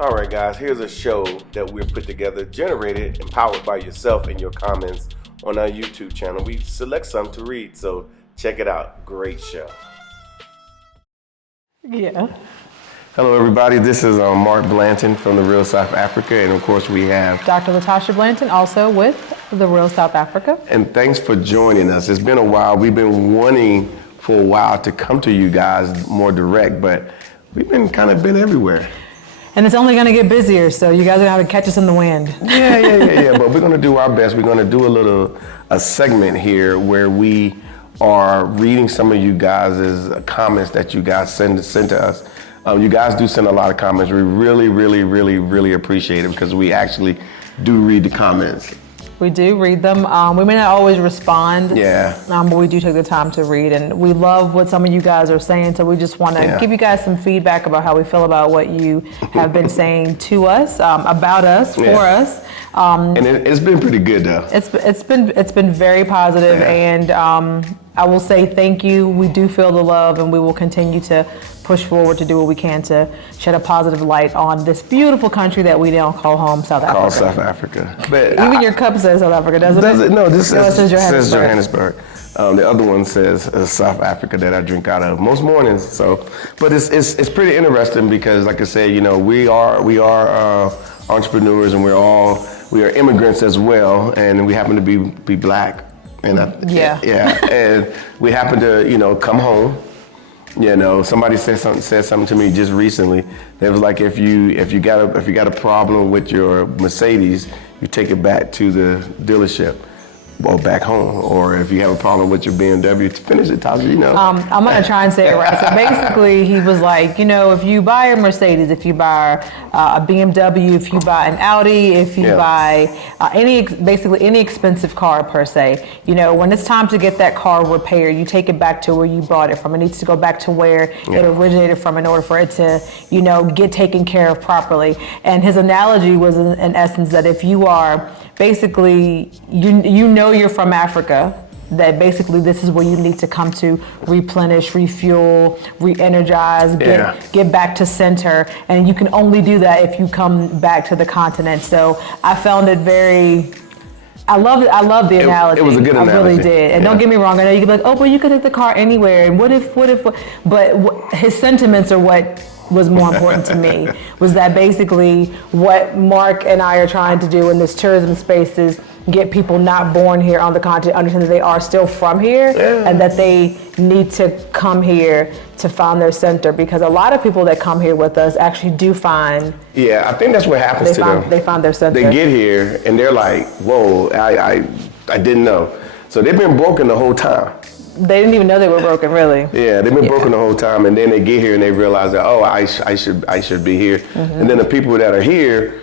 All right, guys, here's a show that we've put together, generated and powered by yourself and your comments on our YouTube channel. We select some to read, so check it out. Great show. Yeah. Hello, everybody. This is Mark Blanton from The Real South Africa, and of course we have Dr. Latasha Blanton, also with The Real South Africa. And thanks for joining us. It's been a while. We've been wanting for a while to come to you guys more direct, but we've been everywhere. And it's only going to get busier, so you guys are going to have to catch us in the wind. Yeah. But we're going to do our best. We're going to do a segment here where we are reading some of you guys' comments that you guys send to us. You guys do send a lot of comments. We really appreciate it because we actually do read the comments. We do read them. We may not always respond, but we do take the time to read. And we love what some of you guys are saying, so we just want to give you guys some feedback about how we feel about what you have been saying to us, about us, for us. And it's been pretty good, though. It's been very positive, and I will say thank you. We do feel the love, and we will continue to push forward to do what we can to shed a positive light on this beautiful country that we now call home, South Africa. Call South Africa. But even your cup says South Africa, doesn't it? No, this says Johannesburg. The other one says South Africa that I drink out of most mornings. So, but it's pretty interesting because, like I said, we are entrepreneurs, and we are immigrants as well, and we happen to be black, and and we happen to come home. Somebody said something to me just recently. It was like if you got a problem with your Mercedes, you take it back to the dealership or back home. Or if you have a problem with your BMW, finish it, Tasha. I'm gonna try and say it right. So basically, he was like, if you buy a Mercedes, if you buy a BMW, if you buy an Audi, if you buy any expensive car per se, when it's time to get that car repaired, you take it back to where you bought it from. It needs to go back to where it originated from in order for it to, get taken care of properly. And his analogy was in essence that if you are basically, you're from Africa, that basically this is where you need to come to replenish, refuel, re-energize, get back to center. And you can only do that if you come back to the continent. So I found it I love the analogy. It was a good analogy. I really did. And don't get me wrong, I know you could be like, but you could take the car anywhere. And what if, but his sentiments are what was more important to me, was that basically what Mark and I are trying to do in this tourism space is get people not born here on the continent, understand that they are still from here and that they need to come here to find their center, because a lot of people that come here with us actually do find. Yeah, I think that's what happens to them. They find their center. They get here and they're like, whoa, I didn't know. So they've been broken the whole time. They didn't even know they were broken, really. Yeah, they've been broken the whole time, and then they get here and they realize that, I should be here. Mm-hmm. And then the people that are here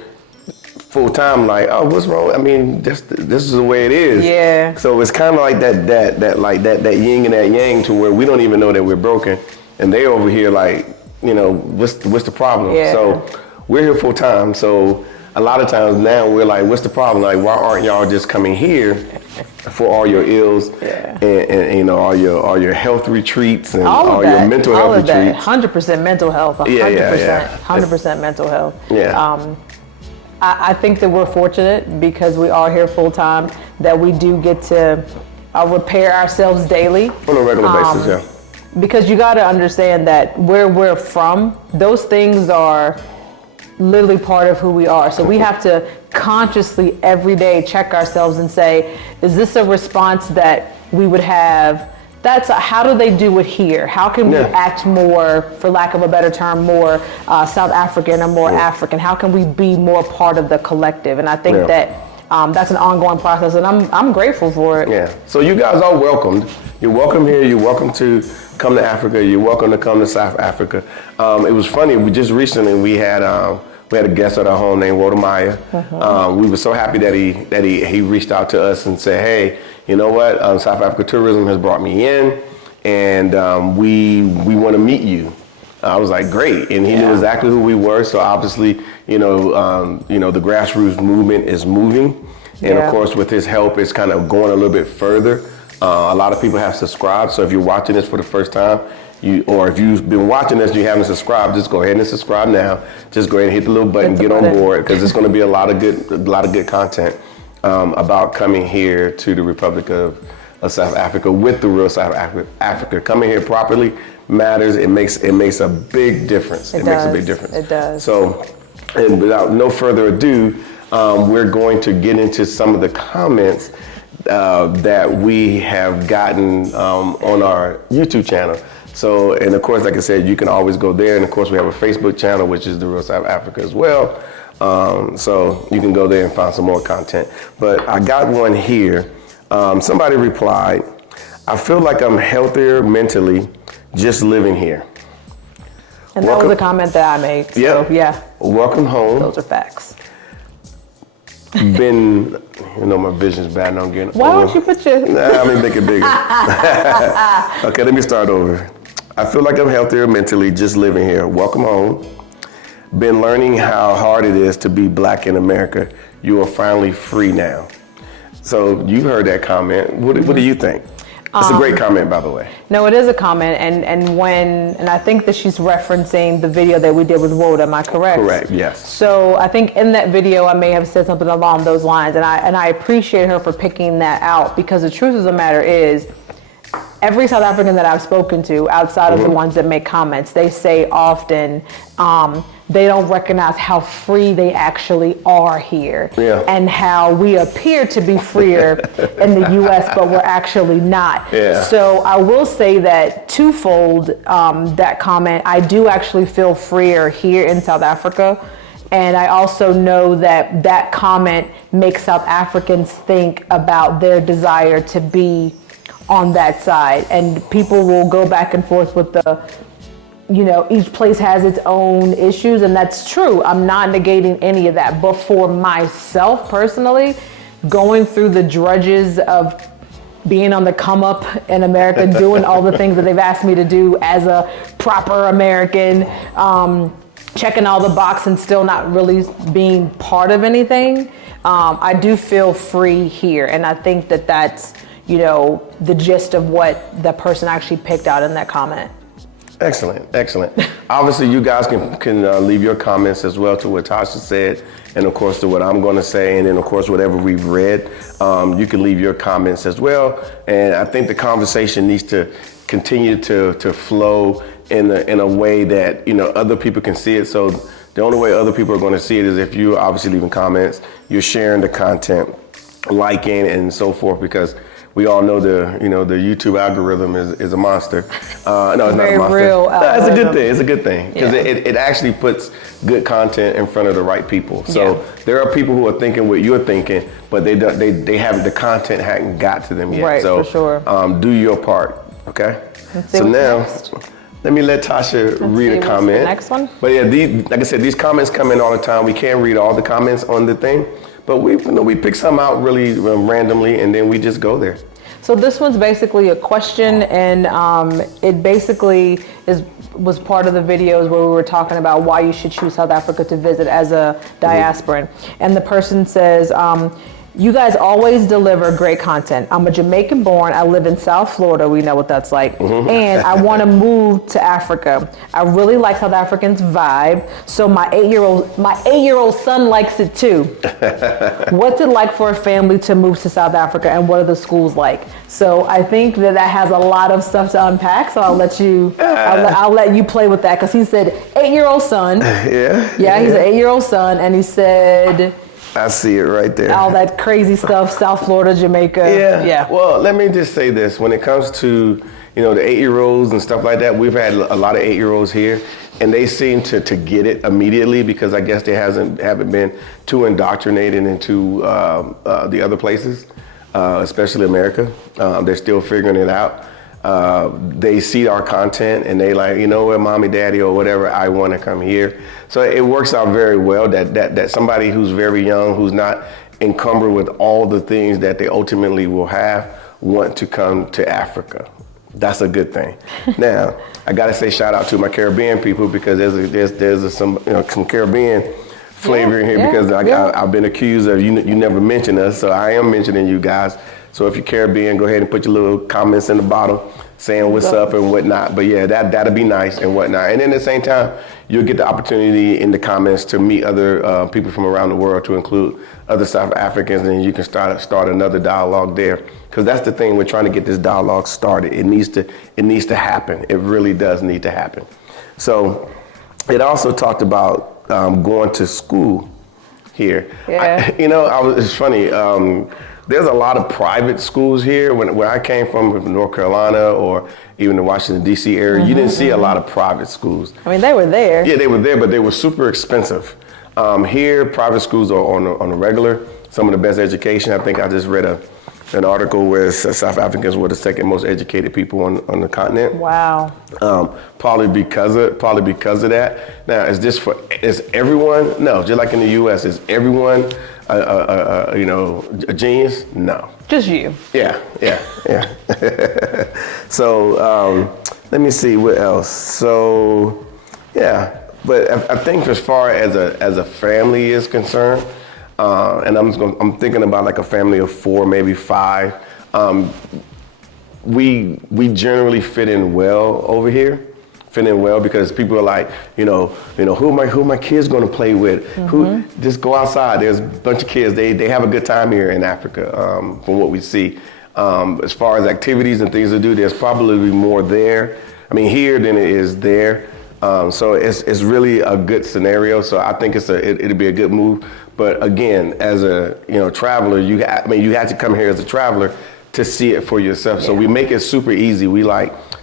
full time, like, what's wrong? I mean, this is the way it is. Yeah. So it's kind of like that yin and that yang, to where we don't even know that we're broken, and they over here like, what's the problem? Yeah. So we're here full time. So a lot of times now we're like, what's the problem? Like, why aren't y'all just coming here for all your ills and all your health retreats and all your mental health retreats? 100% mental health. 100%. 100% mental health. Yeah. I think that we're fortunate because we are here full time, that we do get to repair ourselves daily on a regular basis. Because you got to understand that where we're from, those things are literally part of who we are. So we have to consciously every day check ourselves and say, is this a response that we would have? How do they do it here? How can we act more, for lack of a better term, more South African or more African? How can we be more part of the collective? And I think that that's an ongoing process, and I'm grateful for it. Yeah. So you guys are welcomed. You're welcome here. You're welcome to come to Africa. You're welcome to come to South Africa. It was funny. We just recently had a guest at our home named Walter Meyer. We were so happy that he reached out to us and said, hey, you know what? South Africa Tourism has brought me in, and we want to meet you. I was like, great, and he knew exactly who we were. So obviously, the grassroots movement is moving, and of course, with his help, it's kind of going a little bit further. A lot of people have subscribed. So if you're watching this for the first time or if you've been watching this and you haven't subscribed, just go ahead and subscribe now. Just go ahead and hit the little button, get on board, because it's going to be a lot of good content about coming here to the Republic of South Africa with the real South Africa. Coming here properly matters. It makes a big difference. It makes a big difference. It does. So, and without no further ado, we're going to get into some of the comments that we have gotten on our YouTube channel. So, and of course, like I said, you can always go there. And of course, we have a Facebook channel, which is the Real South Africa as well. So you can go there and find some more content. But I got one here. Somebody replied, I feel like I'm healthier mentally just living here. And that was a comment that I made. So, yeah. Welcome home. Those are facts. Been, my vision's bad and I'm getting Why old. don't you put your... Let me make it bigger. Okay, let me start over. I feel like I'm healthier mentally just living here. Welcome home. Been learning how hard it is to be black in America. You are finally free now. So you heard that comment. What do you think? It's a great comment, by the way. No, it is a comment, and I think that she's referencing the video that we did with Woda. Am I correct? Correct. Yes. So I think in that video I may have said something along those lines, and I appreciate her for picking that out, because the truth of the matter is, every South African that I've spoken to, outside of the ones that make comments, they say often they don't recognize how free they actually are here, and how we appear to be freer in the U.S., but we're actually not. Yeah. So I will say that twofold, that comment, I do actually feel freer here in South Africa. And I also know that that comment makes South Africans think about their desire to be on that side. And people will go back and forth with each place has its own issues, and that's true. I'm not negating any of that. But for myself personally, going through the drudges of being on the come up in America, doing all the things that they've asked me to do as a proper American, checking all the boxes and still not really being part of anything, I do feel free here. And I think that that's, the gist of what the person actually picked out in that comment. Excellent. Obviously, you guys can leave your comments as well to what Tasha said, and of course to what I'm going to say, and then of course whatever we've read. You can leave your comments as well, and I think the conversation needs to continue to flow in a way that other people can see it. So the only way other people are going to see it is if you're obviously leaving comments, you're sharing the content, liking, and so forth, because we all know the YouTube algorithm is a monster. No, it's not a monster. Real it's a good thing. It's a good thing, because it actually puts good content in front of the right people. So there are people who are thinking what you're thinking, but they haven't, the content hadn't got to them yet. Right, so for sure. Do your part, okay? Let's see so what's now, next. let me let Tasha read a comment. The next one. But yeah, like I said, these comments come in all the time. We can't read all the comments on the thing, but we pick some out really randomly, and then we just go there. So this one's basically a question, and it basically was part of the videos where we were talking about why you should choose South Africa to visit as a diasporan. And the person says, you guys always deliver great content. I'm a Jamaican born. I live in South Florida. We know what that's like. And I want to move to Africa. I really like South Africans' vibe. So my 8-year-old son likes it too. What's it like for a family to move to South Africa, and what are the schools like? So I think that has a lot of stuff to unpack. So I'll let you, I'll let you play with that, because he said 8-year-old son. Yeah, he's an 8-year-old son, and he said, I see it right there. All that crazy stuff, South Florida, Jamaica. Yeah. Well, let me just say this. When it comes to, the 8-year-olds and stuff like that, we've had a lot of 8-year-olds here, and they seem to get it immediately, because I guess they haven't been too indoctrinated into the other places, especially America. They're still figuring it out. They see our content and they like, what, mommy, daddy, or whatever, I want to come here. So it works out very well that somebody who's very young, who's not encumbered with all the things that they ultimately will have, want to come to Africa. That's a good thing. Now, I got to say shout out to my Caribbean people, because there's some Caribbean flavor in here, because I've been accused of you never mention us, so I am mentioning you guys. So if you're Caribbean, go ahead and put your little comments in the bottom. saying what's up and whatnot. But yeah, that'll be nice and whatnot. And then at the same time, you'll get the opportunity in the comments to meet other people from around the world, to include other South Africans, and you can start another dialogue there. Because that's the thing, we're trying to get this dialogue started. It needs to happen. It really does need to happen. So it also talked about going to school here. Yeah. It's funny. There's a lot of private schools here. Where I came from North Carolina or even the Washington, D.C. area, you didn't see a lot of private schools. I mean, they were there. Yeah, they were there, but they were super expensive. Here, private schools are on a regular. Some of the best education. I think I just read an article where South Africans were the second most educated people on the continent. Wow. Probably because of that. Now, is everyone? No, just like in the U.S., is everyone a genius? No. Just you. Yeah. So let me see what else. So yeah, but I think as far as a family is concerned, and I'm thinking about like a family of 4, maybe 5. We generally fit in well over here. Fit in well because people are like, who are my kids going to play with? Who just go outside? There's a bunch of kids. They have a good time here in Africa, from what we see. As far as activities and things to do, there's probably more there. I mean, here than it is there. So it's really a good scenario. So I think it'll be a good move. But again, as a traveler, you had to come here as a traveler to see it for yourself. So we make it super easy. We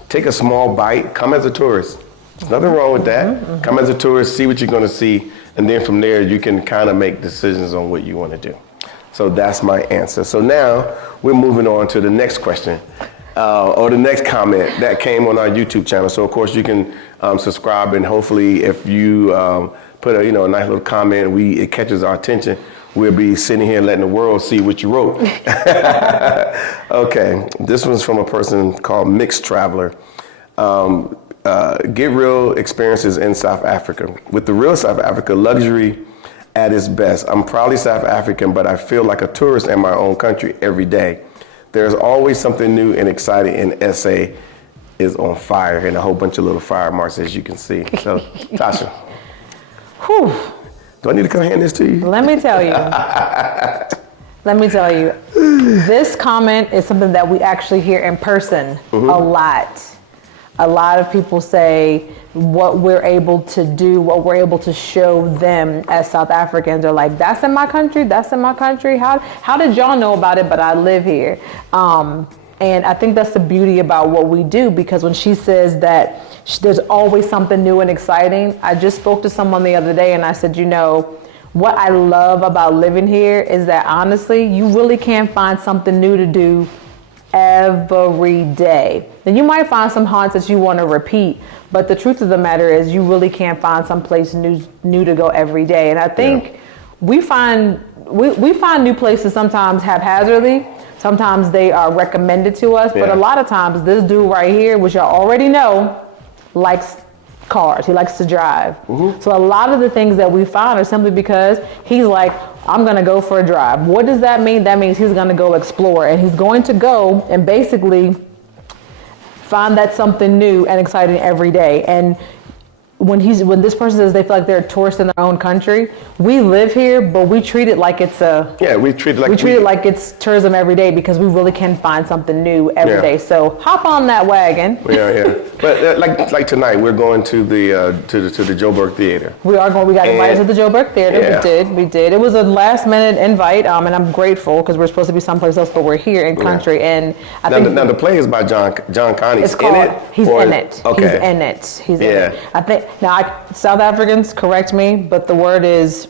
take a small bite, come as a tourist. There's nothing wrong with that. Come as a tourist, see what you're going to see, and then from there you can kind of make decisions on what you want to do. So that's my answer. So now we're moving on to the next question. Or the next comment that came on our YouTube channel. So of course you can subscribe, and hopefully if you put a nice little comment, it catches our attention, we'll be sitting here letting the world see what you wrote. Okay, this one's from a person called Mixed Traveler. Get real experiences in South Africa. With the real South Africa, luxury at its best. I'm proudly South African, but I feel like a tourist in my own country every day. There's always something new and exciting, and SA is on fire, and a whole bunch of little fire marks, as you can see. So, Tasha. Whew. Do I need to come hand this to you? Let me tell you. This comment is something that we actually hear in person a lot. A lot of people say what we're able to do, what we're able to show them as South Africans are like, that's in my country. How did y'all know about it? But I live here. And I think that's the beauty about what we do, because when she says that there's always something new and exciting, I just spoke to someone the other day and I said, what I love about living here is that honestly, you really can find something new to do every day. Then you might find some haunts that you want to repeat, but the truth of the matter is you really can't find some place new to go every day. And I think we find new places sometimes haphazardly. Sometimes they are recommended to us, but a lot of times this dude right here, which y'all already know, likes cars. He likes to drive. So a lot of the things that we find are simply because he's like, I'm going to go for a drive. What does that mean? That means he's going to go explore, and he's going to go and basically find that something new and exciting every day. And when this person says they feel like they're a tourist in their own country, we live here, but we treat it like it's we treat it like it's tourism every day, because we really can find something new every day. So hop on that wagon. But like tonight, we're going to the Joburg Theater. We got invited to the Joburg Theater. We did. It was a last minute invite, and I'm grateful because we're supposed to be someplace else, but we're here in country. And I think the play is by John Connie. He's in it. He's in it. He's in it. I think. Now, South Africans, correct me, but the word is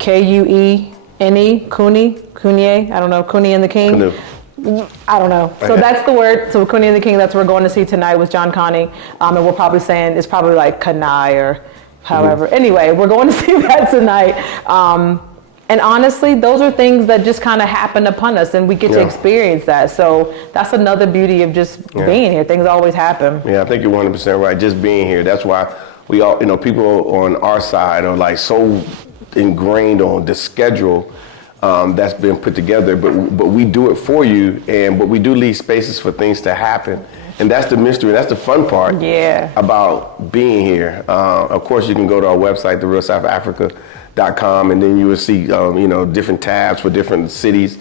Kuene, Kunye. I don't know, Kuni and the King. Canoe. I don't know. So that's the word. So Kuni and the King, that's what we're going to see tonight with John Connie. And we're probably saying it's probably like Kanai or however. Anyway, we're going to see that tonight. And honestly, those are things that just kind of happen upon us, and we get to experience that. So that's another beauty of just being here. Things always happen. Yeah, I think you're 100% right. Just being here. That's why we all, people on our side are like so ingrained on the schedule that's been put together, but we do it for you, but we do leave spaces for things to happen. And that's the mystery. That's the fun part about being here. Of course, you can go to our website, therealsouthafrica.com, and then you will see, different tabs for different cities.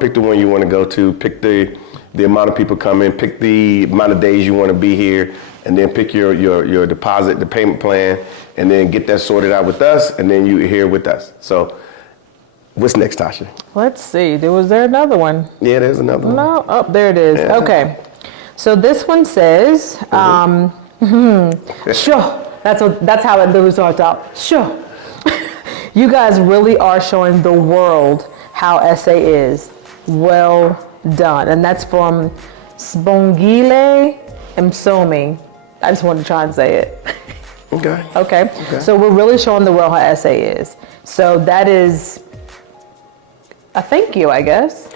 Pick the one you want to go to. Pick the amount of people coming. Pick the amount of days you want to be here, and then pick your deposit, the payment plan, and then get that sorted out with us, and then you're here with us. So, what's next, Tasha? Let's see. Was there another one? Yeah, there's another one. No. Oh, there it is. Yeah. Okay. So this one says, sure. That's how it literally starts out. Sure. You guys really are showing the world how SA is. Well done. And that's from Sbongile Msomi. I just wanted to try and say it. Okay. So we're really showing the world how SA is. So that is a thank you, I guess.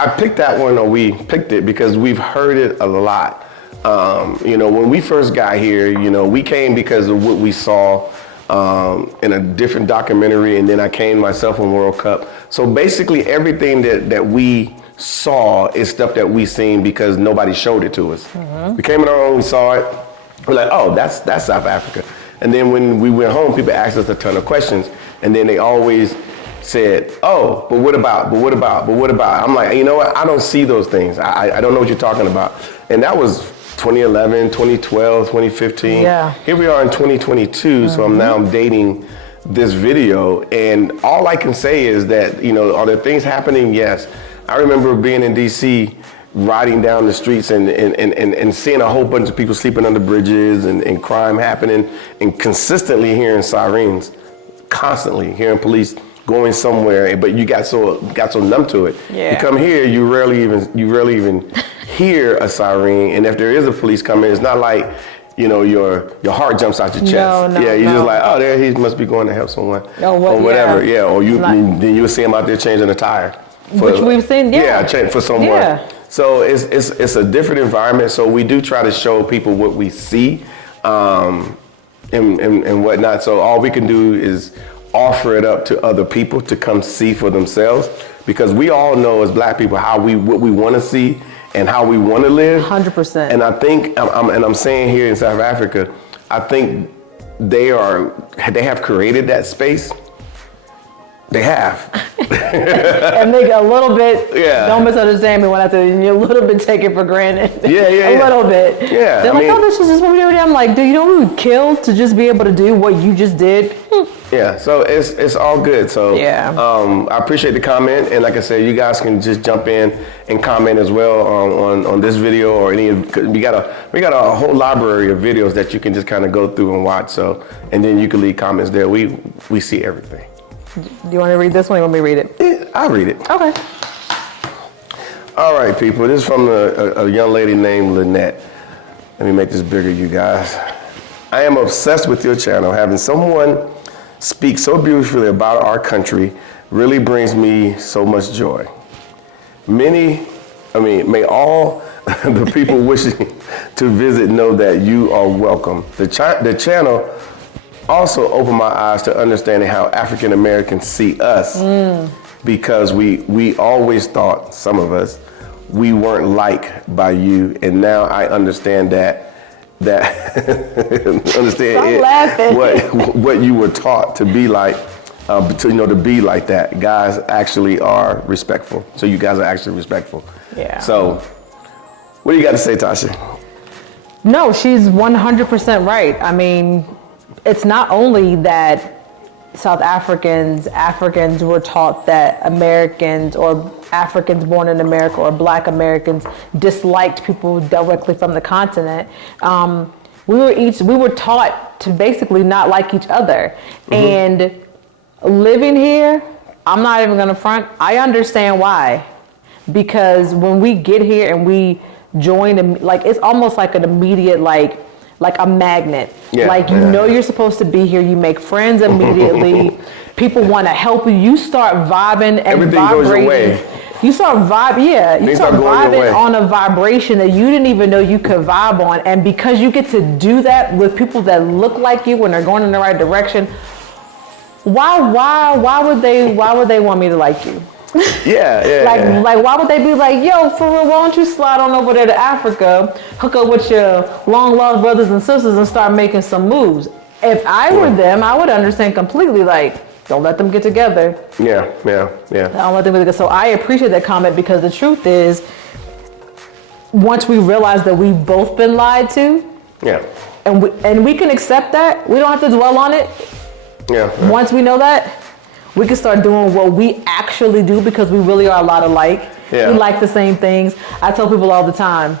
I picked that one, or we picked it because we've heard it a lot. When we first got here, we came because of what we saw in a different documentary, and then I came myself on World Cup. So basically everything that we saw is stuff that we seen because nobody showed it to us. Mm-hmm. We came on our own, we saw it, we're like, oh, that's South Africa. And then when we went home, people asked us a ton of questions, and then they always said, oh, but what about? I'm like, you know what? I don't see those things. I don't know what you're talking about. And that was 2011, 2012, 2015. Yeah. Here we are in 2022, so I'm dating this video, and all I can say is that, are there things happening? Yes. I remember being in DC, riding down the streets and seeing a whole bunch of people sleeping under bridges and crime happening, and consistently hearing sirens, constantly hearing police going somewhere, but you got so numb to it. Yeah. You come here, you rarely even hear a siren, and if there is a police coming, it's not like, your heart jumps out your chest. No, you're just like, oh, there he must be going to help someone, or whatever. Yeah, or then you'll see him out there changing a tire, which we've seen. For someone. Yeah. So it's a different environment. So we do try to show people what we see, and whatnot. So all we can do is offer it up to other people to come see for themselves, because we all know as Black people what we want to see and how we want to live. 100%. And I think, I'm saying here in South Africa, I think they have created that space. They have. And they a little bit, don't misunderstand me when I say you're a little bit taken for granted. A little bit. Yeah. They're oh, this is just what we do. I'm like, do you know who would kill to just be able to do what you just did? Yeah, so it's all good. So I appreciate the comment, and like I said, you guys can just jump in and comment as well on this video or any. We got a whole library of videos that you can just kind of go through and watch. So, and then you can leave comments there. We see everything. Do you want to read this one or you want me to read it? Yeah, I'll read it. Okay. All right, people. This is from a young lady named Lynette. Let me make this bigger, you guys. I am obsessed with your channel. Having someone speak so beautifully about our country really brings me so much joy. May all the people wishing to visit know that you are welcome. The channel also opened my eyes to understanding how African Americans see us, because we always thought, some of us, we weren't liked by you, and now I understand what you were taught to be like, to be like that. Guys actually are respectful. So you guys are actually respectful. Yeah. So what do you got to say, Tasha? No, she's 100% right. I mean, it's not only that South Africans were taught that Americans or Africans born in America or Black Americans disliked people directly from the continent. We were taught to basically not like each other. Mm-hmm. And living here, I'm not even gonna front, I understand why. Because when we get here and we join, it's almost like an immediate, like a magnet. Yeah, know you're supposed to be here. You make friends immediately. People want to help you. You start vibing and everything vibrating. Goes your way. You start vibing on a vibration that you didn't even know you could vibe on. And because you get to do that with people that look like you when they're going in the right direction, why would they want me to like you? Yeah. Like, why would they be like, yo, for real, why don't you slide on over there to Africa, hook up with your long lost brothers and sisters and start making some moves? If I were them, I would understand completely, like, don't let them get together. Yeah. Don't let them get together. So I appreciate that comment, because the truth is, once we realize that we've both been lied to, and we can accept that, we don't have to dwell on it. Once we know that, we can start doing what we actually do, because we really are a lot alike. We like the same things. I tell people all the time,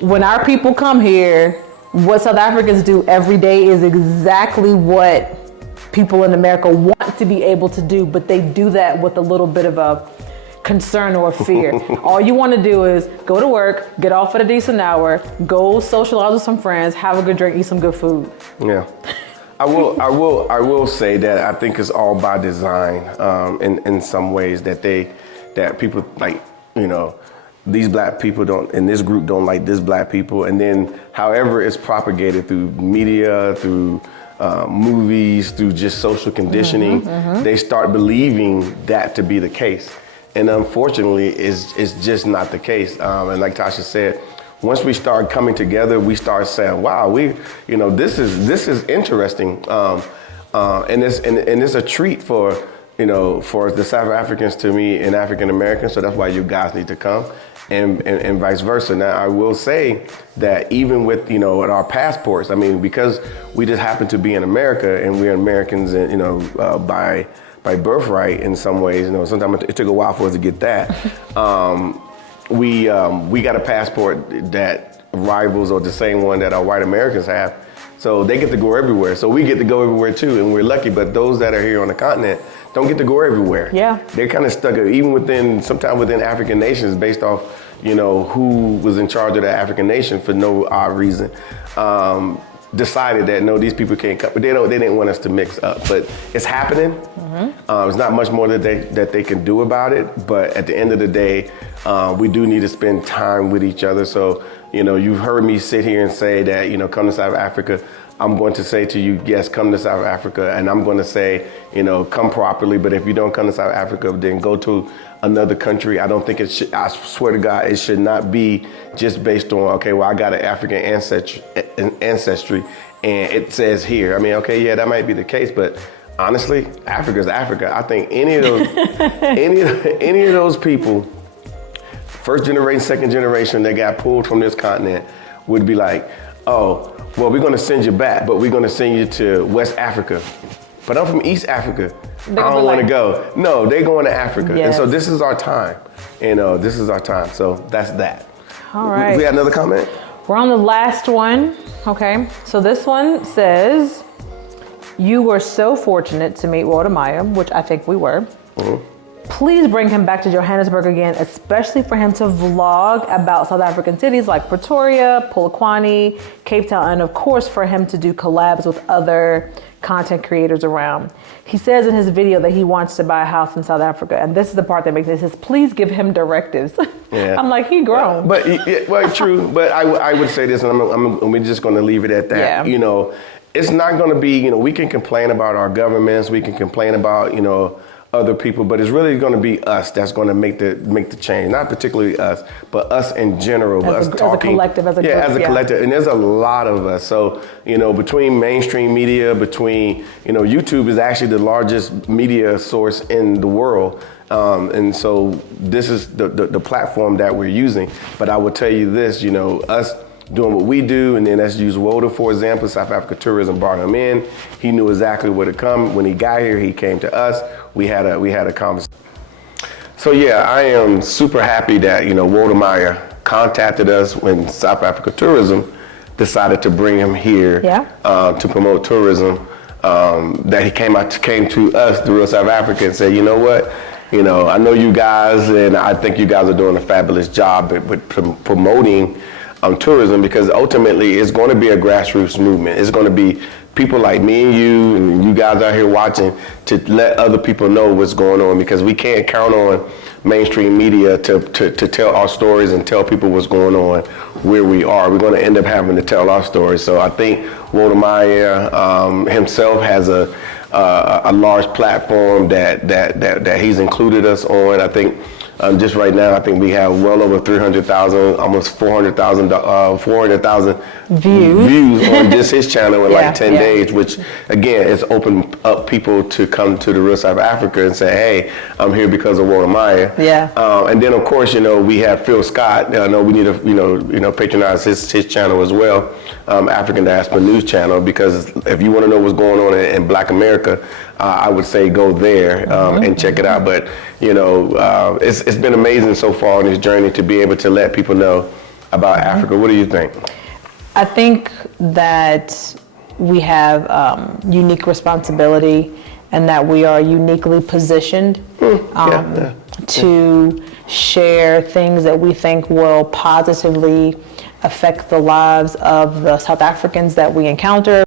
when our people come here, what South Africans do every day is exactly what people in America want to be able to do, but they do that with a little bit of a concern or fear. All you want to do is go to work, get off at a decent hour, go socialize with some friends, have a good drink, eat some good food. Yeah. I will say that I think it's all by design, in some ways, that people, like, you know, these black people don't, in this group don't like this black people, and then however it's propagated through media, through movies, through just social conditioning, they start believing that to be the case. And unfortunately, it's just not the case. And like Tasha said, once we start coming together, we start saying, "Wow, this is interesting," and it's a treat for the South Africans to me and African Americans. So that's why you guys need to come, and vice versa. Now, I will say that even with our passports, I mean, because we just happen to be in America and we're Americans, and by birthright in some ways. Sometimes it took a while for us to get that. We got a passport that rivals or the same one that our white Americans have. So they get to go everywhere. So we get to go everywhere too, and we're lucky. But those that are here on the continent don't get to go everywhere. Yeah. They're kind of stuck, even sometimes within African nations, based off, who was in charge of the African nation for no odd reason. Decided that no, these people can't come, but they didn't want us to mix up. But it's happening. There's not much more that they can do about it. But at the end of the day, we do need to spend time with each other. So you've heard me sit here and say that come to South Africa. I'm going to say to you, yes, come to South Africa, and I'm going to say come properly. But if you don't come to South Africa, then go to another country. I don't think it should. I swear to God, it should not be just based on, okay, well, I got an African ancestry, and it says here. I mean, okay, yeah, that might be the case, but honestly, Africa's Africa. I think any of those, any of those people, first generation, second generation, that got pulled from this continent, would be like, oh, well, we're going to send you back, but we're going to send you to West Africa. But I'm from East Africa. I don't want to go. No, they're going to Africa. Yes. And so this is our time. This is our time. So that's that. All right. We had another comment? We're on the last one. Okay. So this one says, you were so fortunate to meet Walter Maya, which I think we were. Please bring him back to Johannesburg again, especially for him to vlog about South African cities like Pretoria, Polokwane, Cape Town, and of course for him to do collabs with other content creators around. He says in his video that he wants to buy a house in South Africa, and this is the part that makes it. He says, please give him directives. Yeah. I'm like, he grown. But true. But I would say this, and we're just going to leave it at that. Yeah. It's not going to be, we can complain about our governments, we can complain about, other people, but it's really going to be us that's going to make the change. Not particularly us, but us in general. As a collective, as a group. As a collective, and there's a lot of us. So between mainstream media, between YouTube is actually the largest media source in the world, and so this is the platform that we're using. But I will tell you this, us doing what we do, and then let's use Woda, for example. South Africa Tourism brought him in. He knew exactly where to come. When he got here, he came to us. We had a conversation. So yeah, I am super happy that Walter Maya contacted us when South Africa Tourism decided to bring him here to promote tourism. That he came to us through South Africa and said, you know what, I know you guys, and I think you guys are doing a fabulous job with promoting tourism, because ultimately it's going to be a grassroots movement. It's going to be people like me and you guys out here watching to let other people know what's going on, because we can't count on mainstream media to tell our stories and tell people what's going on where we are. We're going to end up having to tell our stories. So I think Walter Maya himself has a large platform that he's included us on. I think just right now, I think we have well over 300,000, almost 400,000 views on just his channel in like 10 days, which again, it's opened up people to come to the real side of Africa and say, hey, I'm here because of Walter Maya. Yeah. And then of course, we have Phil Scott. I know we need to, patronize his channel as well, African Diaspora News Channel, because if you want to know what's going on in Black America, I would say go there and check it out. But it's been amazing so far on this journey to be able to let people know about Africa. What do you think? I think that we have unique responsibility, and that we are uniquely positioned to share things that we think will positively affect the lives of the South Africans that we encounter.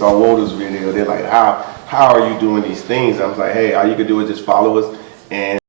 Saw Walter's video. They're like, how are you doing these things? I was like, hey, all you can do is just follow us and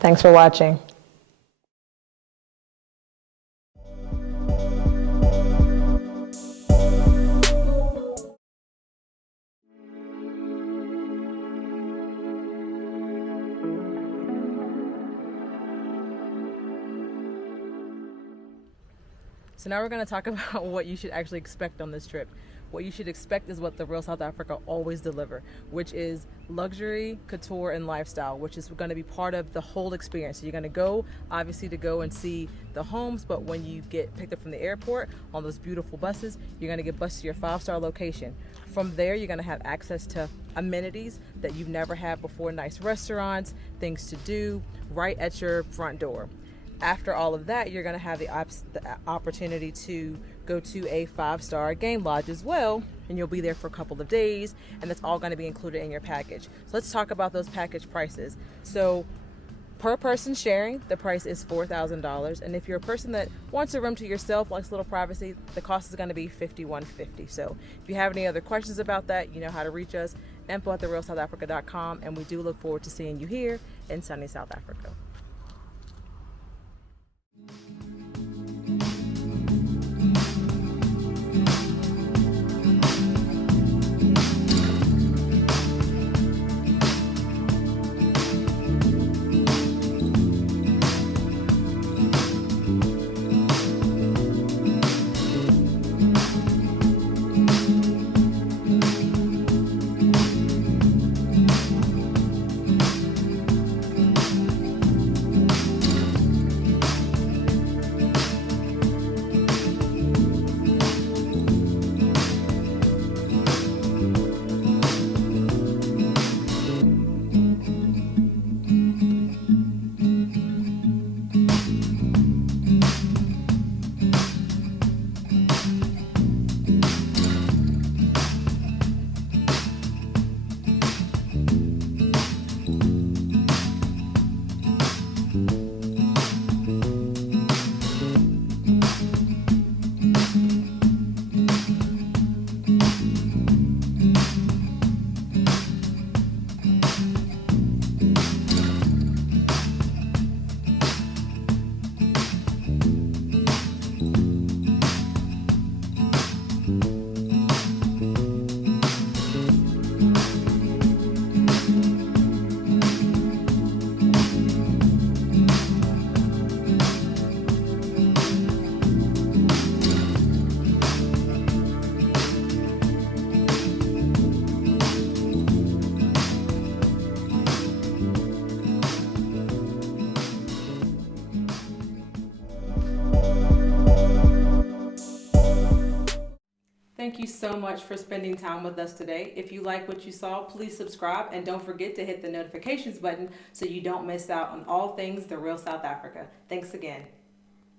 Thanks for watching. So now we're going to talk about what you should actually expect on this trip. What you should expect is what the Real South Africa always deliver, which is luxury, couture, and lifestyle, which is going to be part of the whole experience. So you're going to go, obviously, to go and see the homes, but when you get picked up from the airport on those beautiful buses, you're going to get bused to your 5-star location. From there, you're going to have access to amenities that you've never had before, nice restaurants, things to do right at your front door. After all of that, you're going to have the opportunity to go to a 5-star game lodge as well, and you'll be there for a couple of days, and that's all going to be included in your package. So let's talk about those package prices. So per person sharing, the price is $4,000, and if you're a person that wants a room to yourself, likes a little privacy, the cost is going to be $5,150. So if you have any other questions about that, you know how to reach us, info@therealsouthafrica.com, and we do look forward to seeing you here in sunny South Africa. Thank you so much for spending time with us today. If you like what you saw, please subscribe and don't forget to hit the notifications button so you don't miss out on all things The Real South Africa. Thanks again.